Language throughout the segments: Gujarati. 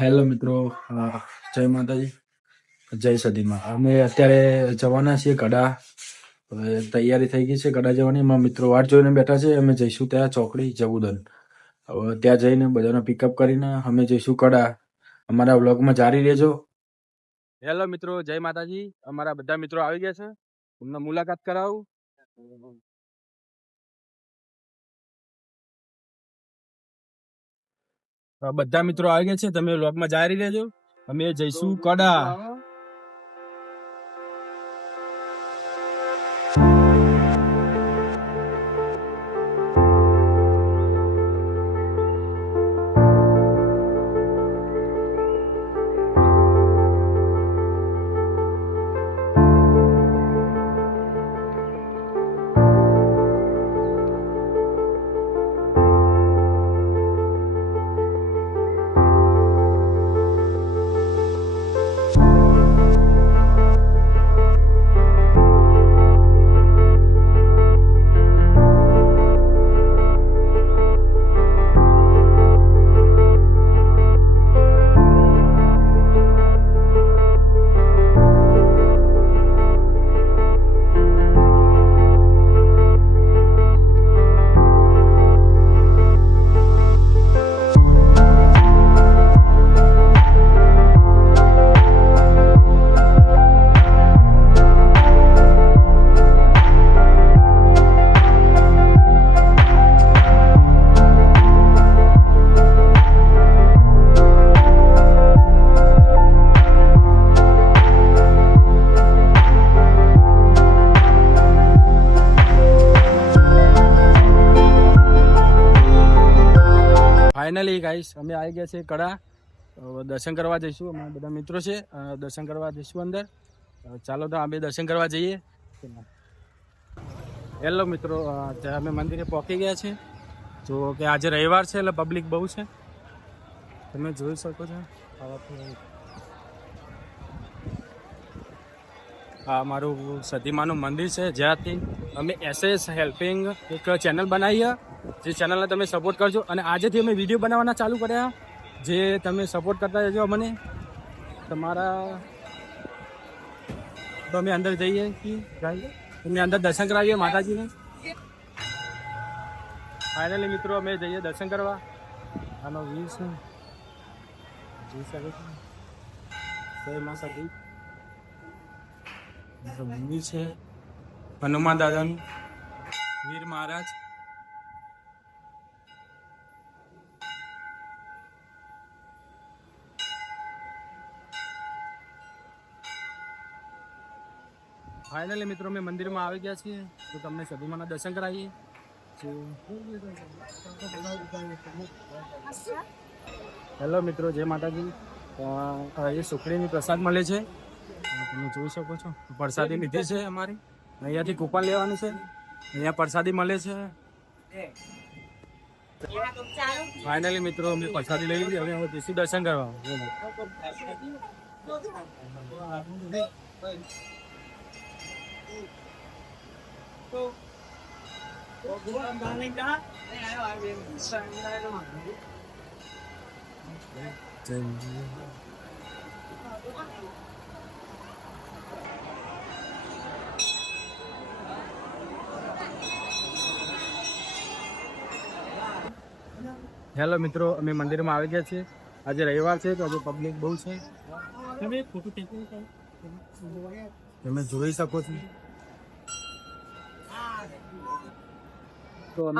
હેલો મિત્રો, જય માતાજી, જય સદીમાં. અમે અત્યારે જવાના છીએ ગઢા. હવે તૈયારી થઈ ગઈ છે ગઢા જવાની. એમાં મિત્રો વાટ જોઈને બેઠા છે. અમે જઈશું ત્યાં ચોકડી જબુદન. હવે ત્યાં જઈને બધાને પિકઅપ કરીને અમે જઈશું ગઢા. અમારા વ્લોગમાં જારી રહેજો. હેલો મિત્રો, જય માતાજી. અમારા બધા મિત્રો આવી ગયા છે, એમને મુલાકાત કરાવું. બધા મિત્રો આવી ગયા છે, તમે વ્લોગમાં જારી રહેજો. અમે જઈશું ગઢા. ફાઇનલી ગાઈસ અમે આવી ગયા છે ગઢા. દર્શન કરવા જઈશું. અમારા બધા મિત્રો છે, દર્શન કરવા જઈશું અંદર. ચાલો તો અમે દર્શન કરવા જઈએ. હેલો મિત્રો, અમે મંદિરે પહોંચી ગયા છે. જો કે આજે રવિવાર છે એટલે પબ્લિક બહુ છે, તમે જોઈ શકો છો. આ મારું સતીમાનું મંદિર છે, જ્યાંથી અમે SS હેલ્પિંગ એક ચેનલ બનાવી, જે ચેનલને તમે સપોર્ટ કરજો. અને આજેથી અમે વિડીયો બનાવવાના ચાલુ કર્યા, જે તમે સપોર્ટ કરતા રહેજો મને તમારા. તો અમે અંદર જઈએ કે તમને અંદર દર્શન કરાવીએ માતાજીને. ફાઇનલી મિત્રો અમે જઈએ દર્શન કરવા. આનો વ્યૂ છે, જોઈ શકો છો. જય મા સતી. મંદિર છે હનુમાન દાદાનું, વીર મહારાજ. ફાઇનલી મિત્રો અમે મંદિરમાં આવી ગયા છીએ, તો તમને સદીમાના દર્શન કરાવીએ. હેલો મિત્રો, જય માતાજી. એ સુખડીની પ્રસાદ મળે છે, તમે જોઈ શકો છો. પ્રસાદી લીધી છે અમારી, અહીંયાથી કૂપન લેવાનું છે. અહીંયા પ્રસાદી મળે છે. ફાઇનલી મિત્રો અમે પ્રસાદી લઈ લીધી. હવે જઈશું દર્શન કરવા. હેલો મિત્રો, અમે મંદિરમાં આવી ગયા છીએ. આજે રવિવાર છે તો આજે પબ્લિક બહુ છે, તમે જોઈ શકો છો.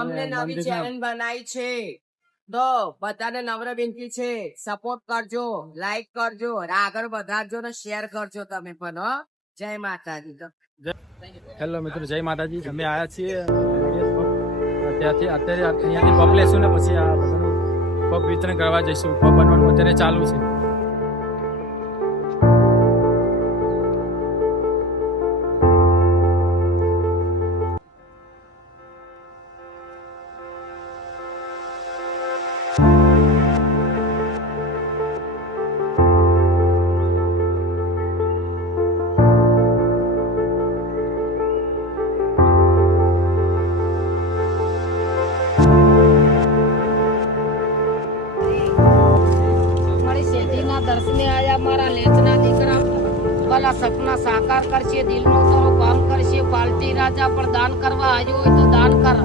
અમને નવી ચેનલ બનાવી છે, તો બધાને નમ્ર વિનંતી છે, સપોર્ટ કરજો, લાઈક કરજો, આગળ વધારજો ને શેર કરજો તમે પણ. હો, જય માતાજી. હેલો મિત્રો, જય માતાજી. અમે આવ્યા છીએ ત્યાંથી. અત્યારે અહીંયાથી પગ લેશું ને પછી આ બધાનું પગ વિતરણ કરવા જઈશું. પગ બનવાનું અત્યારે ચાલુ છે. મારા લેખના દીકરા ભલા સપના સાકાર કરશે, દિલનો તારો કામ કરશે. પાલટી રાજા પણ દાન કરવા આવ્યો હોય તો દાન કર.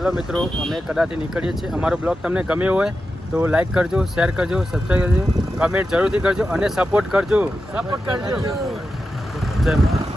હેલો મિત્રો, અમે કડાથી નીકળીએ છીએ. અમારો બ્લોગ તમને ગમ્યો હોય તો લાઈક કરજો, શેર કરજો, સબસ્ક્રાઈબ કરજો, કમેન્ટ જરૂરથી કરજો અને સપોર્ટ કરજો. જય માતા.